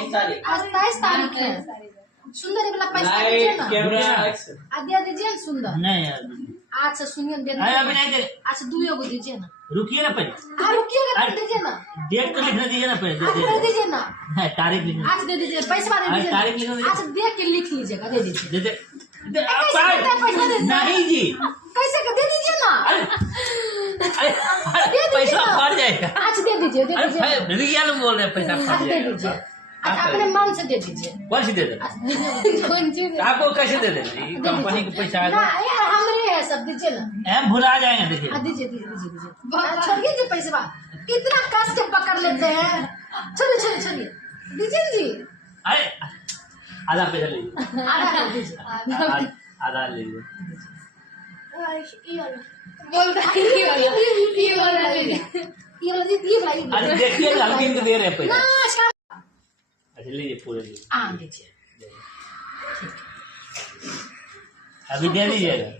आज 23 तारीख है। सुंदर ये वाला पैसा दीजिए ना। दे दीजिए सुंदर। नहीं यार आज से सुनिए दे अभी नहीं दे। आज से 2 को दीजिए ना। रुकिए ना पहले। रुकिएगा तो दीजिए ना। डेट तो लिखने दीजिए ना पहले। दे दीजिए ना। तारीख लिखने। आज दे दीजिए पैसा दे दीजिए। तारीख लिखने। आज देख के लिख लीजिएगा दे दीजिए। दे दे। पैसा दे नहीं जी कैसे का दे दीजिए ना। पैसा फट जाएगा। आज दे दीजिए दे दीजिए। रियल बोल रहे पैसा फट दे दीजिए। अच्छा अपने मन से दे दीजिए। कौन सी दे दे? आपको कैसे दे दे? कंपनी को पैसा ना यार हमरे है सब दीजिए ना। हम भुला जाएंगे देखिए। दीजिए दीजिए छोड़िए जी पैसा कितना कष्ट से पकड़ लेते हैं। छोड़िए दीजिए जी। अरे आधा पैसा लीजिए। आधा दीजिए। आधा लीजिए। अरे देखिए हम किनको दे रहे हैं पैसा। अच्छा लीजिए पूरे लीजिए। दीजिए अभी दे दीजिएगा।